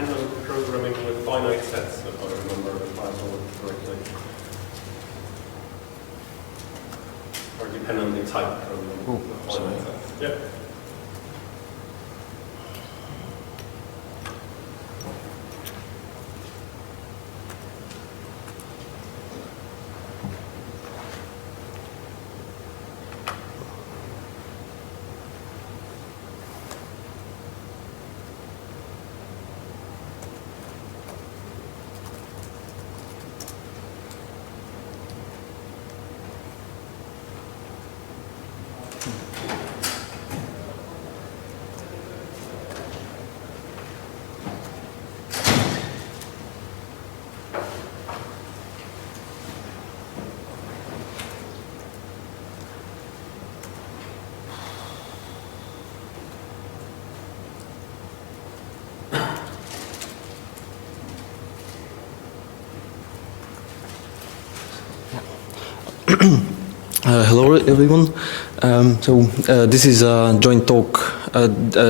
dependent programming with finite sets, if I remember the title correctly. Or dependently type programming with finite sets. Yeah. Hello, everyone. This is a joint talk,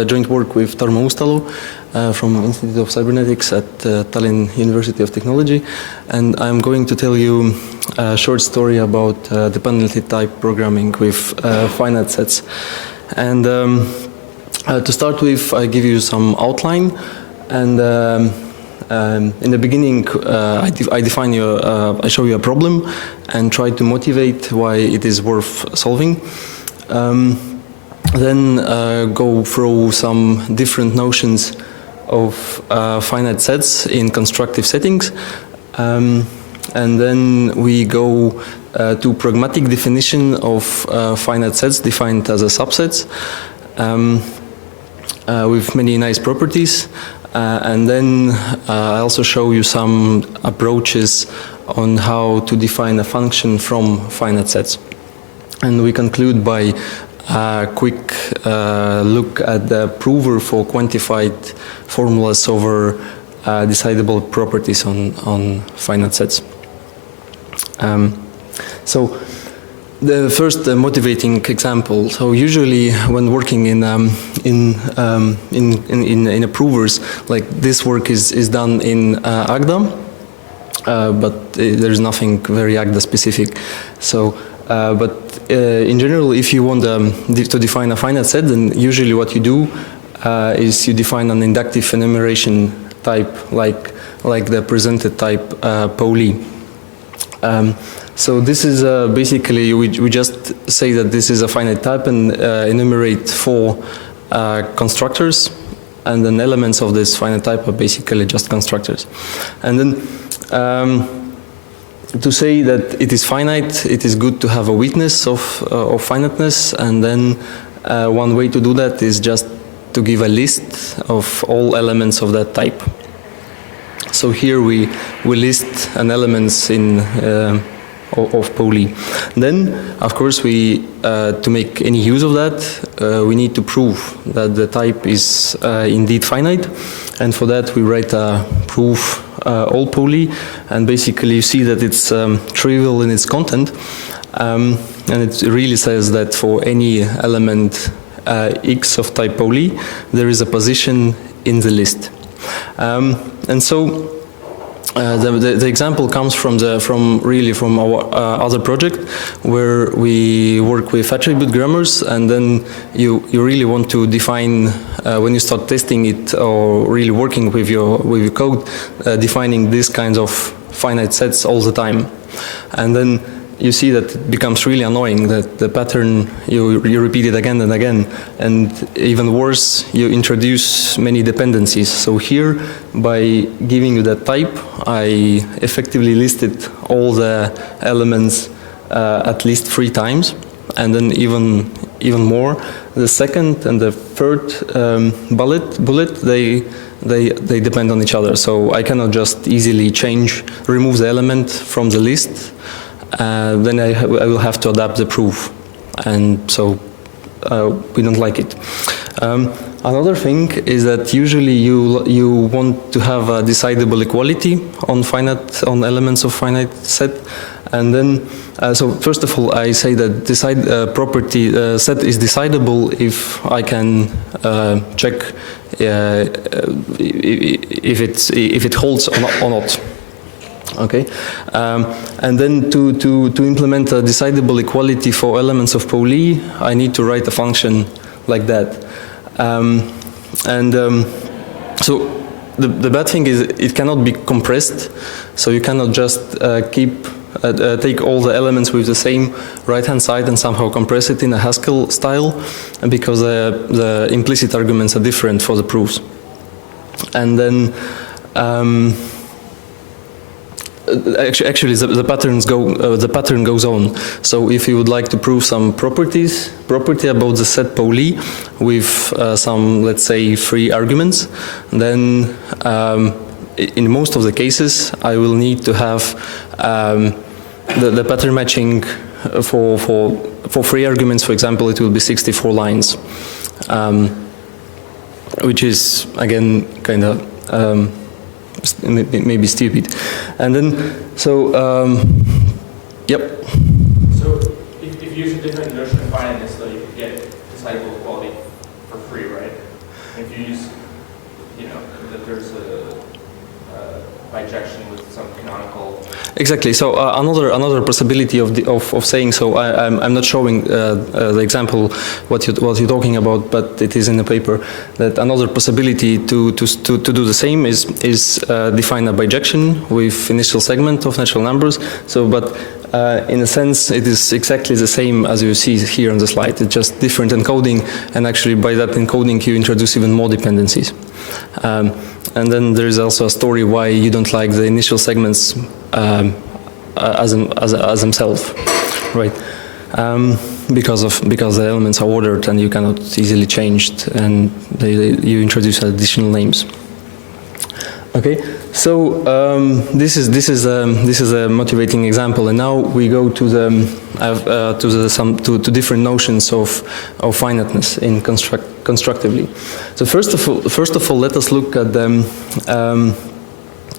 joint work with Tarmo Uustalo from Institute of Cybernetics at Tallinn University of Technology, and I'm going to tell you a short story about dependently typed programming with finite sets. And to start with, I give you some outline, and in the beginning, I show you a problem and try to motivate why it is worth solving. Then go through some different notions of finite sets in constructive settings. And then we go to pragmatic definition of finite sets defined as a subsets with many nice properties. And then I also show you some approaches on how to define a function from finite sets. And we conclude by a quick look at the prover for quantified formulas over decidable properties on finite sets. So the first motivating example. So usually when working in provers, like this work is done in Agda, but there's nothing very Agda specific. So, in general, if you want to define a finite set, then usually what you do is you define an inductive enumeration type, like the presented type Pauli. So this is basically, we just say that this is a finite type and enumerate 4 constructors, and then elements of this finite type are basically just constructors. And then to say that it is finite, it is good to have a witness of finiteness, and then one way to do that is just to give a list of all elements of that type. So here we list an elements in of Pauli. Then, of course, to make any use of that, we need to prove that the type is indeed finite, and for that we write a proof all Pauli, and basically you see that it's trivial in its content, and it really says that for any element x of type Pauli, there is a position in the list. And so the example comes from our other project, where we work with attribute grammars, and then you really want to define when you start testing it or really working with your code, defining these kinds of finite sets all the time, and then you see that it becomes really annoying that the pattern, you repeat it again and again, and even worse, you introduce many dependencies. So here, by giving you that type, I effectively listed all the elements at least 3 times, and then even more. The second and the third bullet, they depend on each other. So I cannot just easily remove the element from the list. Then I will have to adapt the proof, and so we don't like it. Another thing is that usually you want to have a decidable equality on elements of finite set, And then, so first of all, I say that property set is decidable if I can check if it holds or not. Okay, and then to implement a decidable equality for elements of Pauli, I need to write a function like that. So the bad thing is it cannot be compressed, so you cannot just take all the elements with the same right-hand side and somehow compress it in a Haskell style, because the implicit arguments are different for the proofs. And then actually the pattern goes on. So if you would like to prove some property about the set Pauli with some, let's say, 3 arguments, then in most of the cases I will need to have the pattern matching for 3 arguments. For example, it will be 64 lines, which is again kind of maybe stupid. And then, so, yep. So if you use a different notion of finiteness, though, you could get decidable equality for free, right? If you use, that there's a bijection with some canonical. Exactly. So another possibility of saying so. I'm not showing the example what you're talking about, but it is in the paper. That another possibility to do the same is define a bijection with initial segment of natural numbers. So, but in a sense, it is exactly the same as you see here on the slide. It's just different encoding, and actually by that encoding you introduce even more dependencies. And then there is also a story why you don't like the initial segments as themselves, right? Because the elements are ordered and you cannot easily change, and you introduce additional names. Okay, so this is a motivating example, and now we go to different notions of finiteness in constructively. So first of all, let us look at the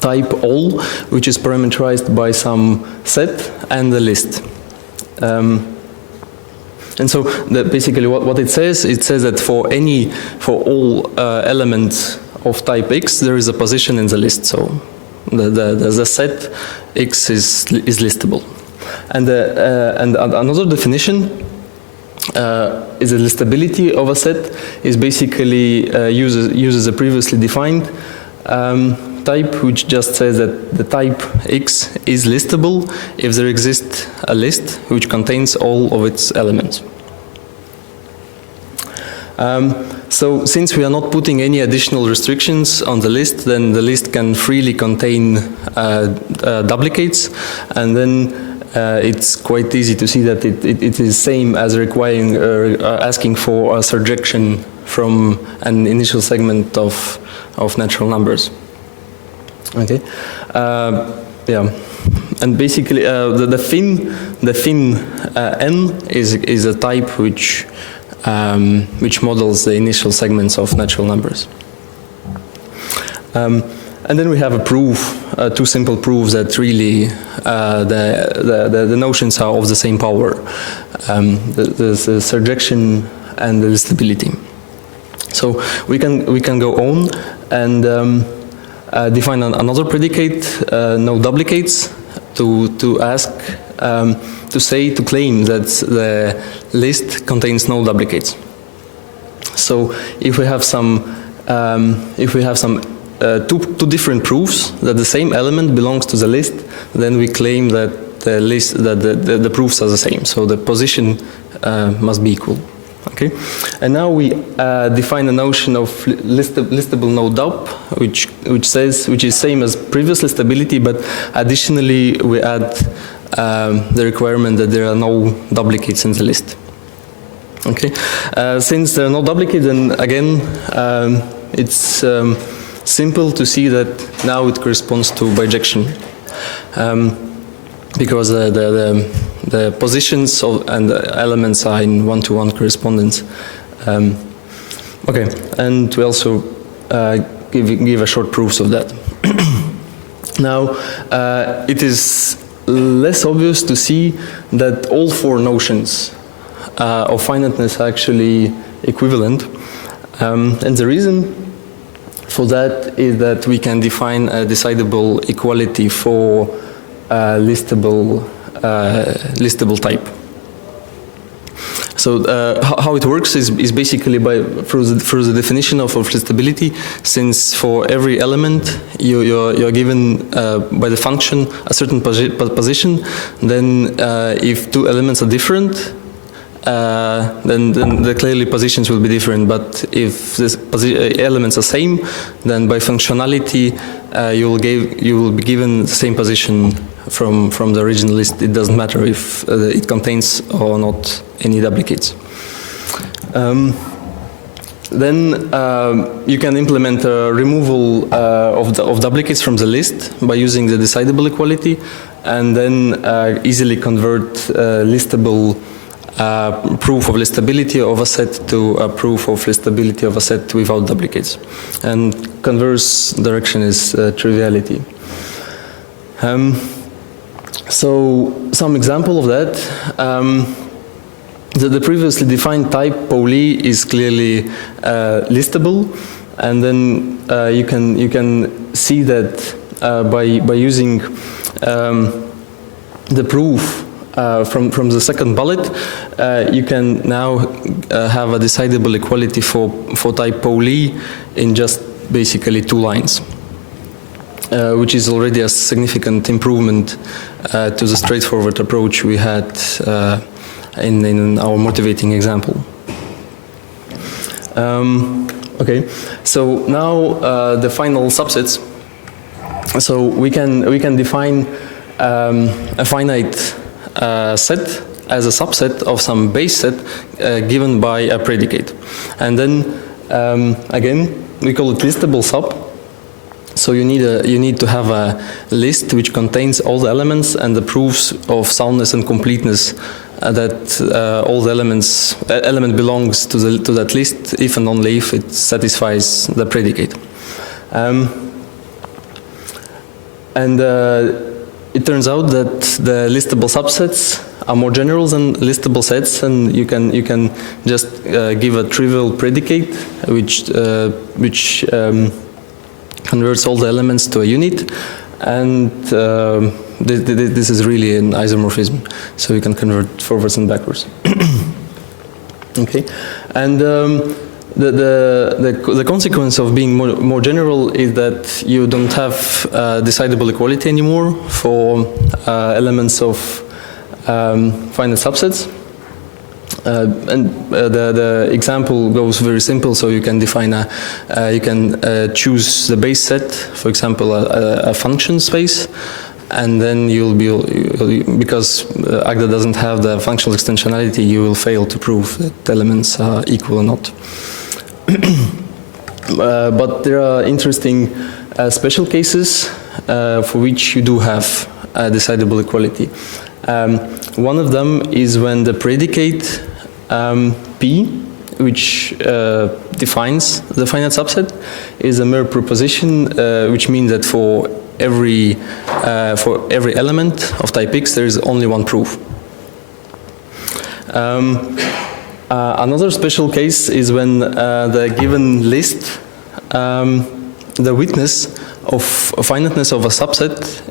type all, which is parameterized by some set and the list. And so basically what it says that for all elements of type X, there is a position in the list. So the set X is listable. And another definition is the listability of a set is basically uses a previously defined type, which just says that the type X is listable if there exists a list which contains all of its elements. So since we are not putting any additional restrictions on the list, then the list can freely contain duplicates, and then it's quite easy to see that it is same as requiring asking for a surjection from an initial segment of natural numbers. Okay, yeah, and basically the fin n is a type which models the initial segments of natural numbers. And then we have a proof, 2 simple proofs that really the notions are of the same power, the surjection and the listability. So we can go on and define another predicate, no duplicates, to claim that the list contains no duplicates. So if we have some two different proofs that the same element belongs to the list, then we claim that the proofs are the same. So the position must be equal. Okay, and now we define a notion of listable no dup, which is same as previous listability, but additionally we add the requirement that there are no duplicates in the list. Okay, since there are no duplicates, then again it's simple to see that now it corresponds to bijection, because the positions and the elements are in one-to-one correspondence. Okay, and we also give a short proofs of that. Now, it is less obvious to see that all four notions of finiteness are actually equivalent. And the reason for that is that we can define a decidable equality for listable type. So how it works is basically through the definition of listability. Since for every element you're given by the function a certain position, then if two elements are different, then the clearly positions will be different. But if the elements are same, then by functionality you will be given the same position from the original list. It doesn't matter if it contains or not any duplicates. Then you can implement a removal of duplicates from the list by using the decidable equality, and then easily convert listable proof of listability of a set to a proof of listability of a set without duplicates. And converse direction is triviality. So some example of that. The previously defined type Pauli is clearly listable, and then you can see that by using the proof from the second bullet, you can now have a decidable equality for type Pauli in just basically 2 lines, which is already a significant improvement to the straightforward approach we had in our motivating example. Okay, so now the final subsets. So we can define a finite set as a subset of some base set given by a predicate, and then again we call it listable sub. So you need to have a list which contains all the elements and the proofs of soundness and completeness that all the element belongs to that list if and only if it satisfies the predicate. It turns out that the listable subsets are more general than listable sets, and you can just give a trivial predicate which converts all the elements to a unit, and this is really an isomorphism, so you can convert forwards and backwards. Okay, and the consequence of being more general is that you don't have decidable equality anymore for elements of finite subsets. The example goes very simple. So you can define you can choose the base set, for example, a function space, and then you'll be, because Agda doesn't have the functional extensionality, you will fail to prove that elements are equal or not. But there are interesting special cases for which you do have a decidable equality. One of them is when the predicate P, which defines the finite subset, is a mere proposition, which means that for every element of type X there is only one proof. Another special case is when the given list, the witness of finiteness of a subset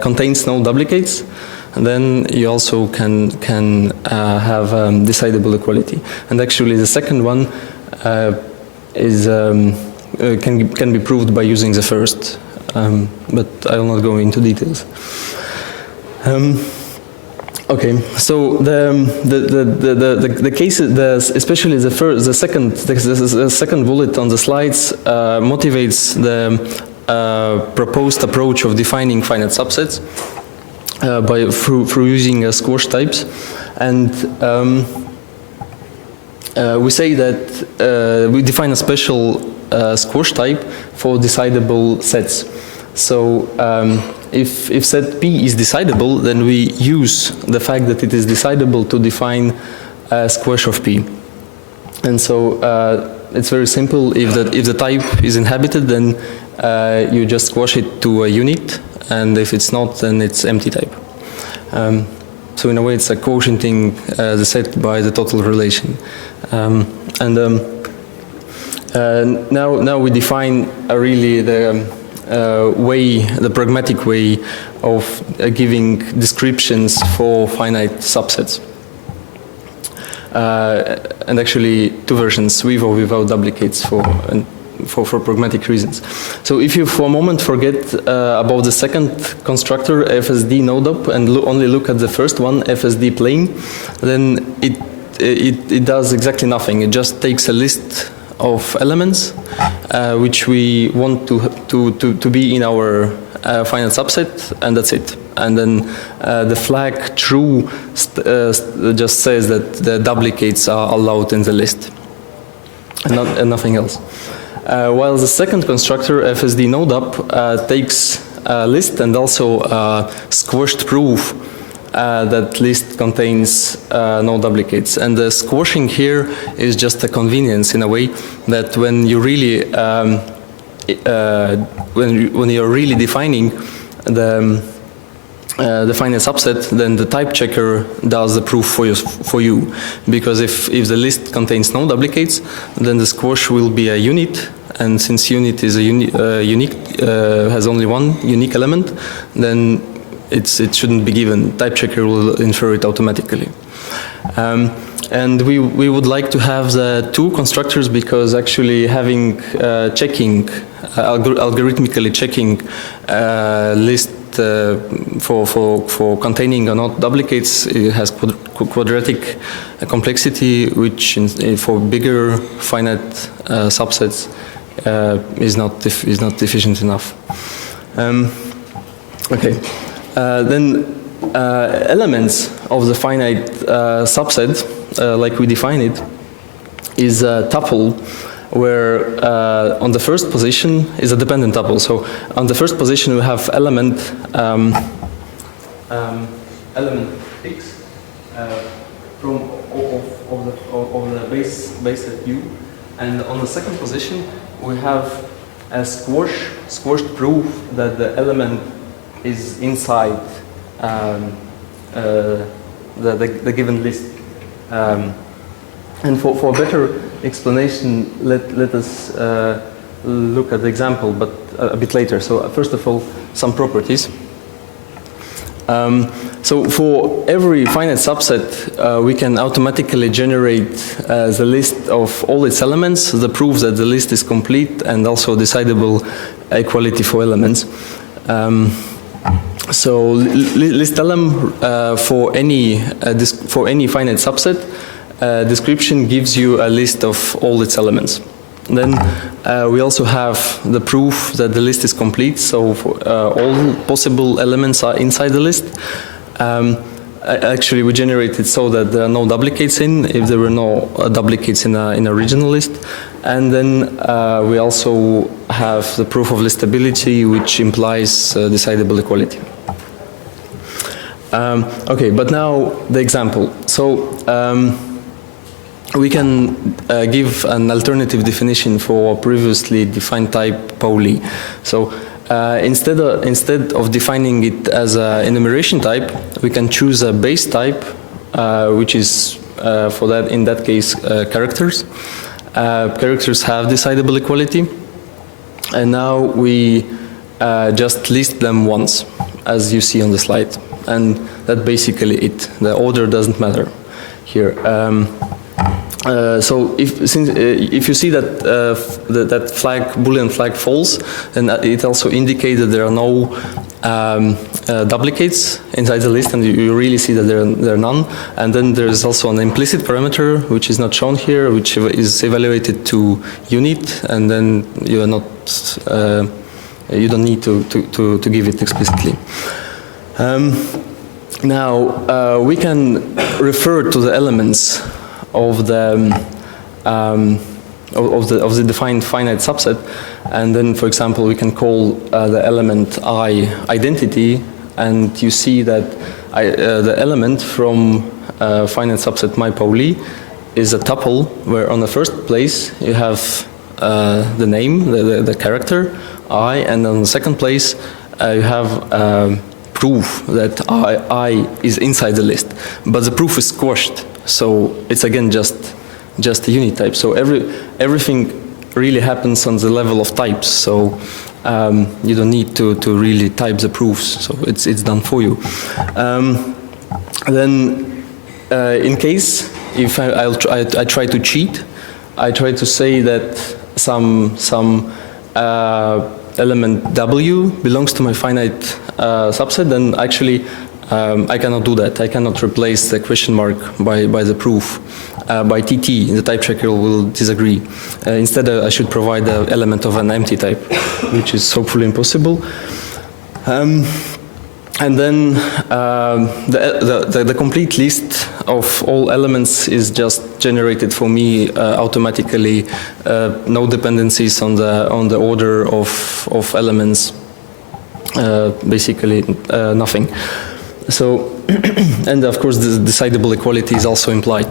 contains no duplicates, and then you also can have decidable equality. And actually the second one is can be proved by using the first, but I will not go into details. Okay, so the cases, especially the second bullet on the slides motivates the proposed approach of defining finite subsets through using squash types, and we say that we define a special squash type for decidable sets. So if set P is decidable, then we use the fact that it is decidable to define a squash of P. And so it's very simple. If the type is inhabited, then you just squash it to a unit, and if it's not, then it's empty type. So in a way, it's a quotienting the set by the total relation. Now we define really the the pragmatic way of giving descriptions for finite subsets. And actually two versions, with or without duplicates for pragmatic reasons. So if you for a moment forget about the second constructor, FSD node-up, and only look at the first one, FSD plane, then it does exactly nothing. It just takes a list of elements which we want to be in our finite subset, and that's it. And then the flag true just says that the duplicates are allowed in the list, and nothing else. While the second constructor, FSD node-up, takes a list and also squashed proof that list contains no duplicates. And the squashing here is just a convenience in a way that when you really when you're really defining the finite subset, then the type checker does the proof for you. Because if the list contains no duplicates, then the squash will be a unit, and since unit is a unique has only one unique element, then it shouldn't be given. Type checker will infer it automatically. And we would like to have the two constructors because actually having algorithmically checking list for containing or not duplicates, it has quadratic complexity, which for bigger finite subsets is not efficient enough. Okay. Then elements of the finite subset, like we define it, is a tuple where on the first position is a dependent tuple. So on the first position we have element x from of the base set u, and on the second position we have a squashed proof that the element is inside the given list. And for better explanation, let us look at the example, but a bit later. So first of all, some properties. So for every finite subset, we can automatically generate the list of all its elements, the proof that the list is complete, and also decidable equality for elements. So list elem for any finite subset description gives you a list of all its elements. Then we also have the proof that the list is complete. So for, all possible elements are inside the list. Actually, we generate it so that there are no duplicates if there were no duplicates in a original list. And then we also have the proof of listability, which implies decidable equality. Okay, but now the example. So we can give an alternative definition for previously defined type Pauli. So instead of defining it as an enumeration type, we can choose a base type, which is in that case characters. Characters have decidable equality, and now we just list them once, as you see on the slide, and that's basically it. The order doesn't matter here. So if you see that that flag, Boolean flag false, then it also indicates that there are no duplicates inside the list, and you really see that there are none. And then there is also an implicit parameter which is not shown here, which is evaluated to unit, and then you are not you don't need to give it explicitly. Now we can refer to the elements of the defined finite subset, and then, for example, we can call the element I identity, and you see that the element from finite subset my Pauli is a tuple where on the first place you have the name, the character I, and on the second place you have prove that I is inside the list, but the proof is squashed. So it's again just a unit type. So everything really happens on the level of types. So you don't need to really type the proofs. So it's done for you. Then in case if I try to cheat, I try to say that some element W belongs to my finite subset, then actually I cannot do that. I cannot replace the question mark by the proof. By TT, the type checker will disagree. Instead, I should provide the element of an empty type, which is hopefully impossible. And then the complete list of all elements is just generated for me automatically. No dependencies on the order of elements. Basically nothing. So, and of course, the decidable equality is also implied.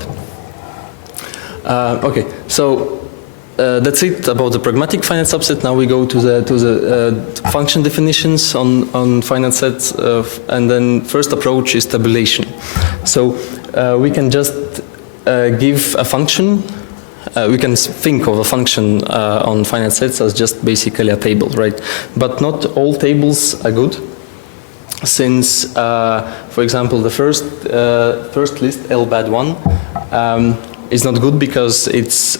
Okay, so. That's it about the pragmatic finite subset. Now we go to the function definitions on finite sets, and then first approach is tabulation. So we can just give a function. We can think of a function on finite sets as just basically a table, right? But not all tables are good, since, for example, the first list LBAD1. Is not good because it's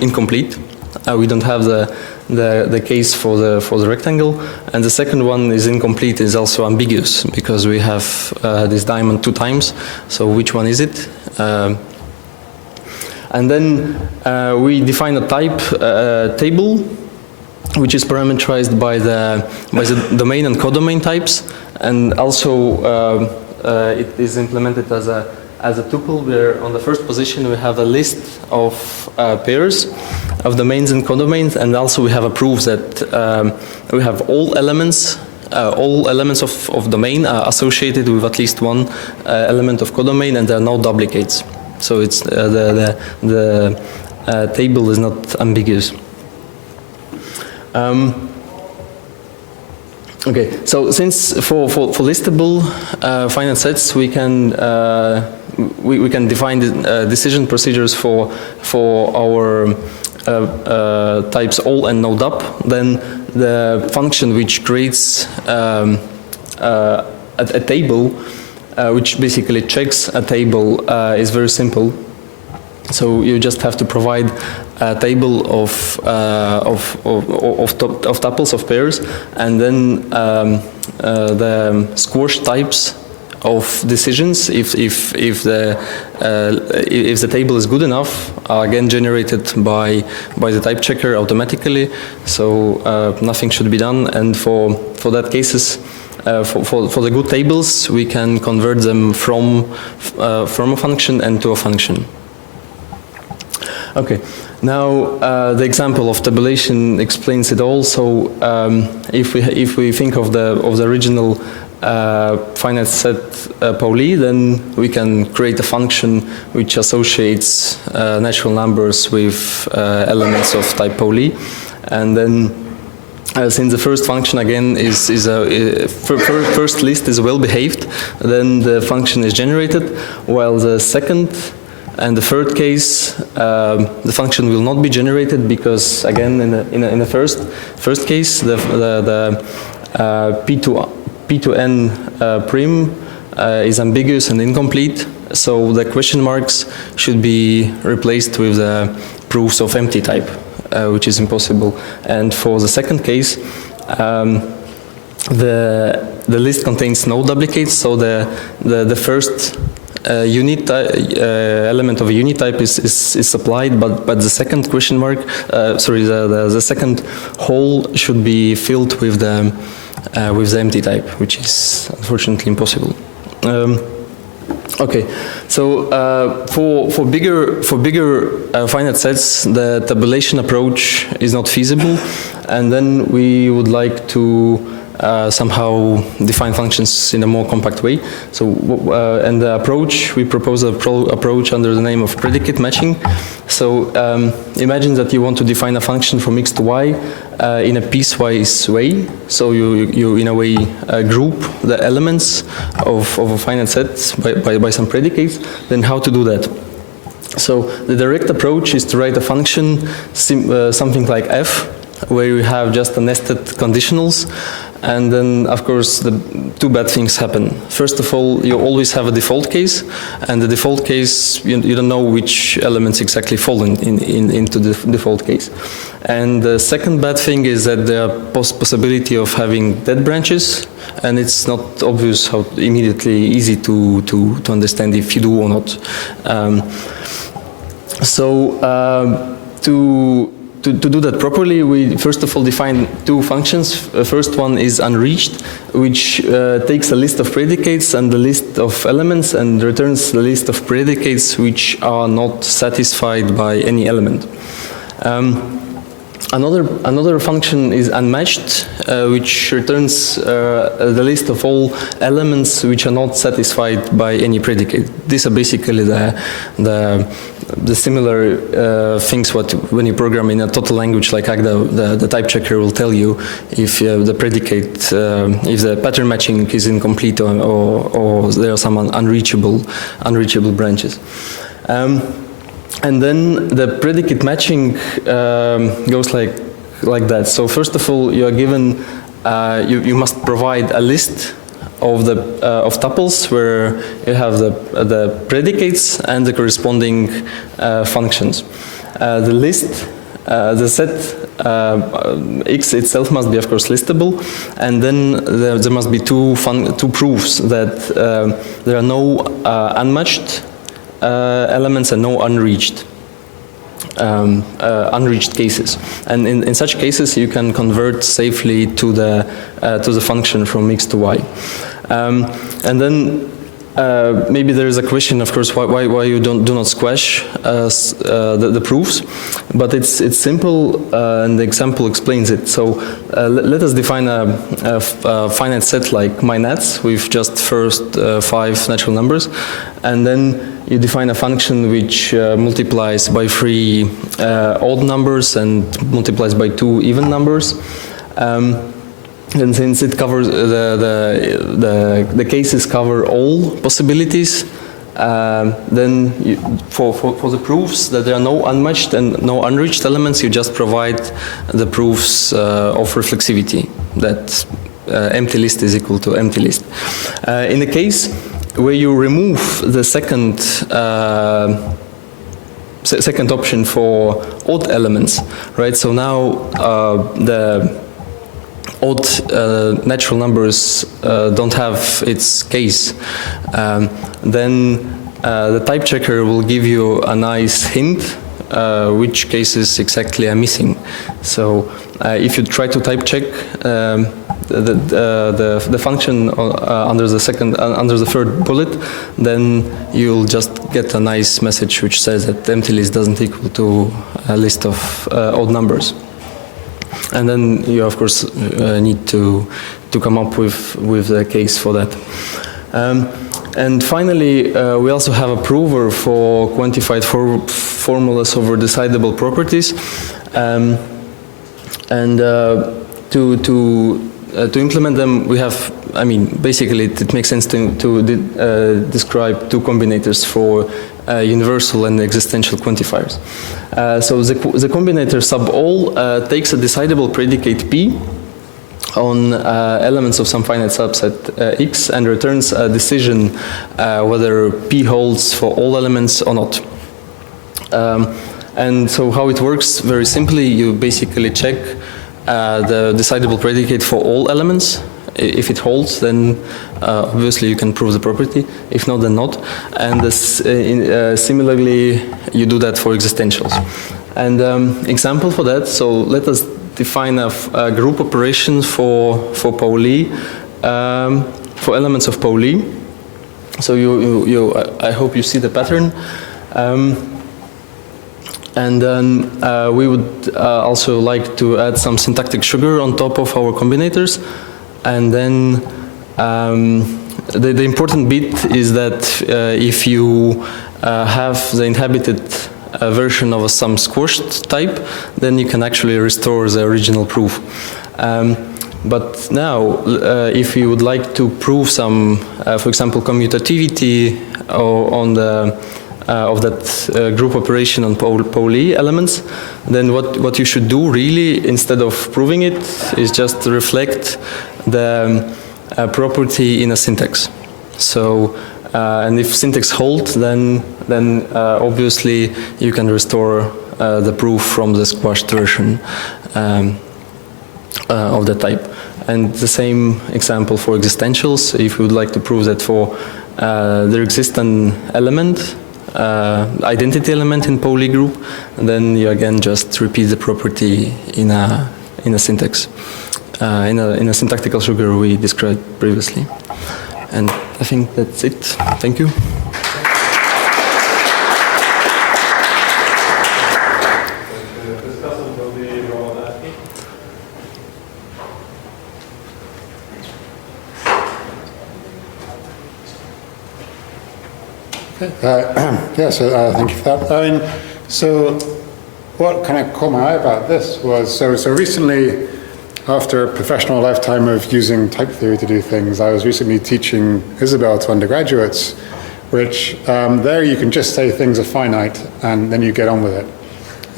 incomplete. We don't have the case for the rectangle, and the second one is incomplete, is also ambiguous because we have this diamond 2 times. So which one is it? And then we define a type table, which is parameterized by the domain and codomain types, and also it is implemented as a tuple, where on the first position we have a list of pairs of domains and codomains, and also we have a proof that we have all elements of domain are associated with at least one element of codomain, and there are no duplicates. So it's the table is not ambiguous. Okay, so since for listable finite sets we can define decision procedures for our types all and no dup, then the function which creates a table, which basically checks a table, is very simple. So you just have to provide a table of tuples of pairs, and then the squash types of decisions, if the table is good enough, are again generated by the type checker automatically. So nothing should be done. And for that cases, for the good tables, we can convert them from a function and to a function. Okay, now the example of tabulation explains it all. So if we think of the original finite set Pauli, then we can create a function which associates natural numbers with elements of type Pauli, and then since the first function again is first list is well behaved, then the function is generated, while the second and the third case, the function will not be generated because, again, in the first case, the P2N prim is ambiguous and incomplete, so the question marks should be replaced with the proofs of empty type, which is impossible. And for the second case, the list contains no duplicates, so the first element of a unit type is supplied, but the second question mark, the second hole should be filled with the empty type, which is unfortunately impossible. Okay, so for bigger finite sets, the tabulation approach is not feasible, and then we would like to somehow define functions in a more compact way. So, and the approach, we propose an approach under the name of predicate matching. So, imagine that you want to define a function from x to y, in a piecewise way. So you in a way group the elements of a finite set by some predicates. Then how to do that? So the direct approach is to write a function something like f, where you have just a nested conditionals. And then, of course, the two bad things happen. First of all, you always have a default case, and the default case, you don't know which elements exactly fall into the default case. And the second bad thing is that there are possibility of having dead branches, and it's not obvious how immediately easy to understand if you do or not. To do that properly, we first of all define two functions. First one is unreached, which takes a list of predicates and the list of elements and returns the list of predicates which are not satisfied by any element. Another function is unmatched, which returns the list of all elements which are not satisfied by any predicate. These are basically the similar things when you program in a total language like Agda, the type checker will tell you if the predicate, if the pattern matching is incomplete or there are some unreachable branches. And then the predicate matching goes like that. So first of all, you are given, you must provide a list of tuples where you have the predicates and the corresponding functions. The list, the set X itself must be, of course, listable, and then there must be two proofs that there are no unmatched elements and no unreached cases. And in such cases, you can convert safely to the function from x to y. And then maybe there is a question, of course, why you do not squash the proofs, but it's simple, and the example explains it. So let us define a finite set like mynats with just first 5 natural numbers, and then you define a function which multiplies by 3 odd numbers and multiplies by 2 even numbers. And since it covers the cases cover all possibilities, then for the proofs that there are no unmatched and no unreached elements, you just provide the proofs of reflexivity, that empty list is equal to empty list. In the case where you remove the second option for odd elements, right? So now the odd natural numbers don't have its case, then the type checker will give you a nice hint which cases exactly are missing. So if you try to type check the function under the third bullet, then you'll just get a nice message which says that empty list doesn't equal to a list of odd numbers. And then you, of course, need to come up with a case for that. And finally, we also have a prover for quantified formulas over decidable properties. To implement them, we have, I mean, basically it makes sense to describe two combinators for universal and existential quantifiers. So the combinator sub all takes a decidable predicate P on elements of some finite subset X and returns a decision whether P holds for all elements or not. And so how it works, very simply, you basically check the decidable predicate for all elements. If it holds, then obviously you can prove the property. If not, then not. And similarly, you do that for existentials. And example for that, so let us define a group operation for Pauli, for elements of Pauli. So I hope you see the pattern. And then we would also like to add some syntactic sugar on top of our combinators. And then the important bit is that if you have the inhabited a version of some squashed type, then you can actually restore the original proof. But now, if you would like to prove some, for example, commutativity on the of that group operation on Pauli elements, then what you should do really, instead of proving it, is just reflect the property in a syntax. So, and if syntax holds, then obviously you can restore the proof from the squashed version of the type. And the same example for existentials. If you would like to prove that for there exists an element, identity element in Pauli group, then you again just repeat the property in a syntax, in a syntactical sugar we described previously. And I think that's it. Thank you. Yeah, so thank you for that. I mean, so what kind of caught my eye about this was, so recently, after a professional lifetime of using type theory to do things, I was recently teaching Isabel to undergraduates, which there you can just say things are finite and then you get on with it.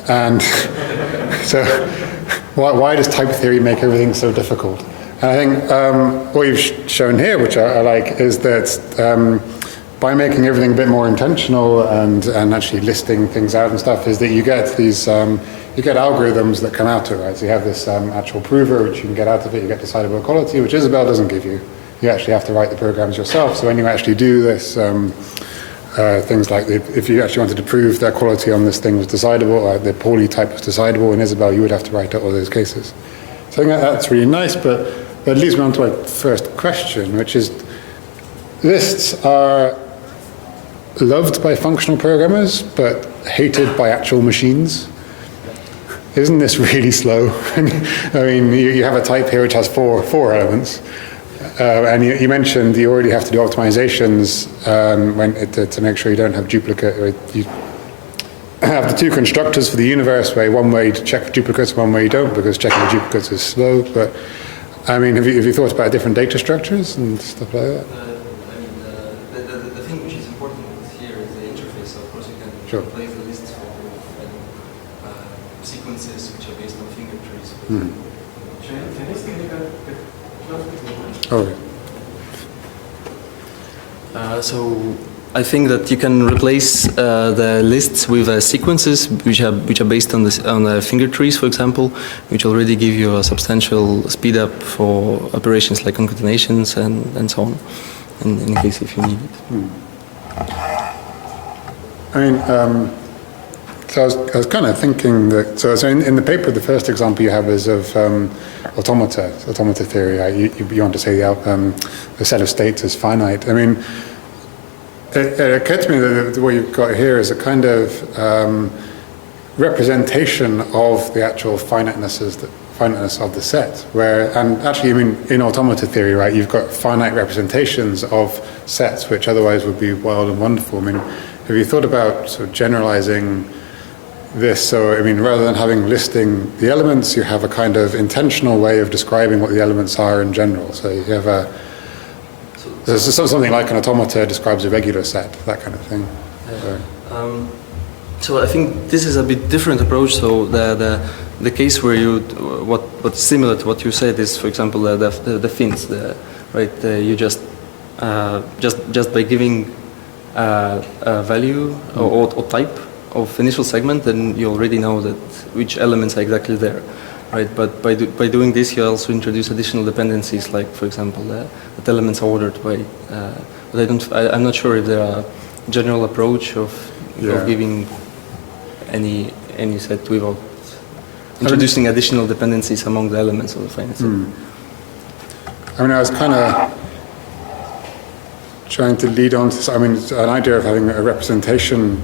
And so why does type theory make everything so difficult? And I think what you've shown here, which I like, is that by making everything a bit more intentional and actually listing things out and stuff, is that you get these, you get algorithms that come out of it, right? So you have this actual prover, which you can get out of it, you get decidable equality, which Isabel doesn't give you. You actually have to write the programs yourself. So when you actually do this, things like if you actually wanted to prove that equality on this thing was decidable, the Pauli type was decidable, in Isabel you would have to write out all those cases. So I think that's really nice, but that leads me on to my first question, which is, lists are loved by functional programmers, but hated by actual machines. Isn't this really slow? I mean, you have a type here which has four elements, and you mentioned you already have to do optimizations to make sure you don't have duplicate. Or you have the two constructors for the universe, where one way to check for duplicates, one way you don't, because checking for duplicates is slow. But I mean, have you thought about different data structures and stuff like that? The thing which is important here is the interface. Of course, you can replace the lists for sequences which are based on finger trees. Okay. So I think that you can replace the lists with sequences which are based on the finger trees, for example, which already give you a substantial speed up for operations like concatenations and so on, in case if you need it. I mean, so I was kind of thinking that, so in the paper, the first example you have is of automata theory. Right? You want to say the set of states is finite. I mean, it occurred to me that what you've got here is a kind of representation of the actual finiteness of the set. And actually, I mean, in automata theory, right, you've got finite representations of sets, which otherwise would be wild and wonderful. I mean, have you thought about sort of generalizing this? So, I mean, rather than having listing the elements, you have a kind of intentional way of describing what the elements are in general. So you have something like an automata describes a regular set, that kind of thing. So I think this is a bit different approach. So the case where what's similar to what you said is, for example, the fins, right? You just by giving a value or type of initial segment, then you already know that which elements are exactly there, right? But by doing this, you also introduce additional dependencies, like, for example, that elements are ordered by. But I'm not sure if there are general approach of giving any set without introducing additional dependencies among the elements of the finite set. I mean, I was kind of trying to lead on to, I mean, an idea of having a representation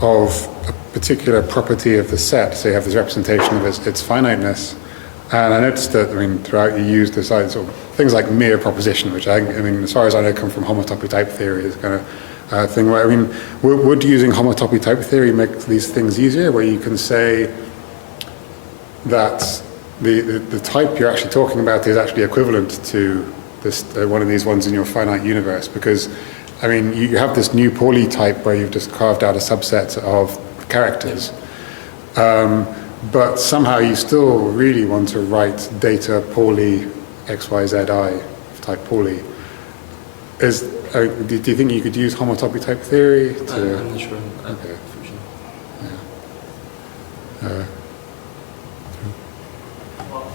of a particular property of the set. So you have this representation of its finiteness. And I noticed that, I mean, throughout you use sort of things like mere proposition, which I mean, as far as I know, come from homotopy type theory. Is kind of thing. Where, I mean, would using homotopy type theory make these things easier, where you can say that the type you're actually talking about is actually equivalent to this one of these ones in your finite universe? Because, I mean, you have this new Pauli type where you've just carved out a subset of characters. But somehow you still really want to write data Pauli XYZI type Pauli. Do you think you could use homotopy type theory to? I'm not sure. Okay. Yeah.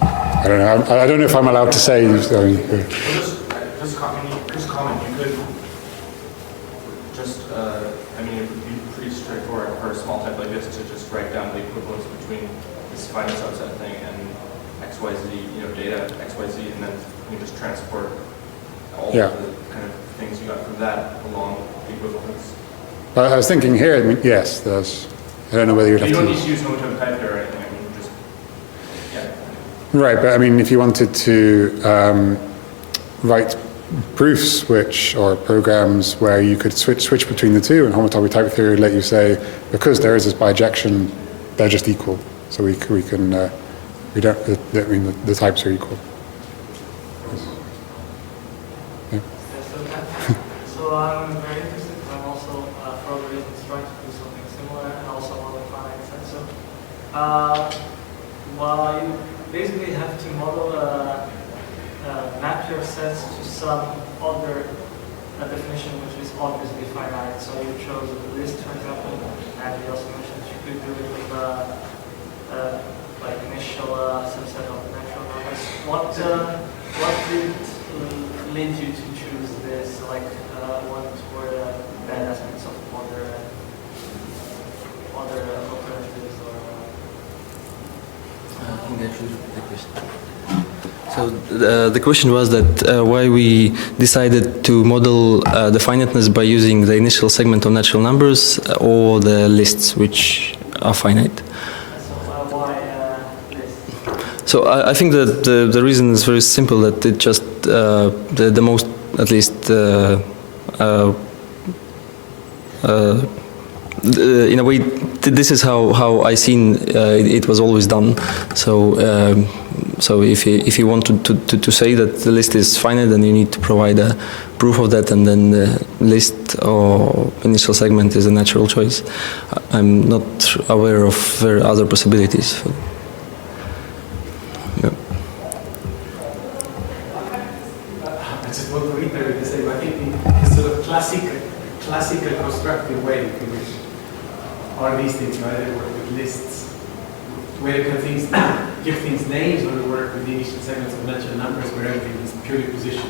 I don't know. I don't know if I'm allowed to say. Just comment. You could just. I mean, it would be pretty straightforward for a small type like this to just write down the equivalence between this finite subset thing and XYZ, data XYZ, and then you just transport all Yeah. the kind of things you got from that along the equivalence. But I was thinking here. I mean, yes, there's. I don't know whether you'd have You don't to. need to use homotopy type there or anything. I mean, just Right, but I mean, if you wanted to write proofs or programs where you could switch between the two, and homotopy type theory would let you say, because there is this bijection, they're just equal. So we can, we don't, I mean, the types are equal. Yeah. So I'm very interested, because I'm also, for other reasons, trying to do something similar, and also on the finite sense. So, well, you basically have to model map your sets to some other definition which is obviously finite. So you chose a list, for example, and you also mentioned you could do it with like initial subset of natural numbers. What did lead you to choose this? Like, what were the bad aspects of other alternatives? Or I think I should repeat the question. So the question was that why we decided to model the finiteness by using the initial segment of natural numbers or the lists which are finite. so why this? So I think that the reason is very simple, that it just the most, at least in a way, this is how I seen it was always done. So so if you want to say that the list is finite, then you need to provide a proof of that, and then the list or initial segment is a natural choice. I'm not aware of other possibilities. Yeah. I just want to reiterate the same. I think the sort of classical constructive way in which are these things, either work with lists, where you can give things names, or you work with the initial segments of natural numbers, where everything is purely positional.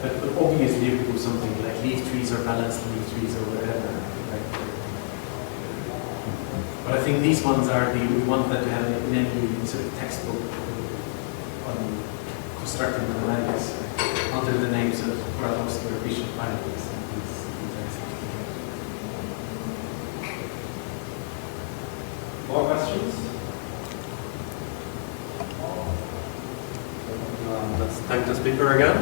But obviously you could do something like leaf trees or balanced leaf trees or whatever. Right? But I think these ones are we want that to have in any sort of textbook on constructing mathematics under the names of Paradox or Bishop Finite. More questions? Let's thank the speaker again.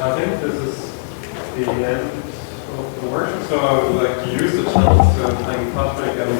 I think this is the end of the workshop, so I would like to use the chance to thank Patrick and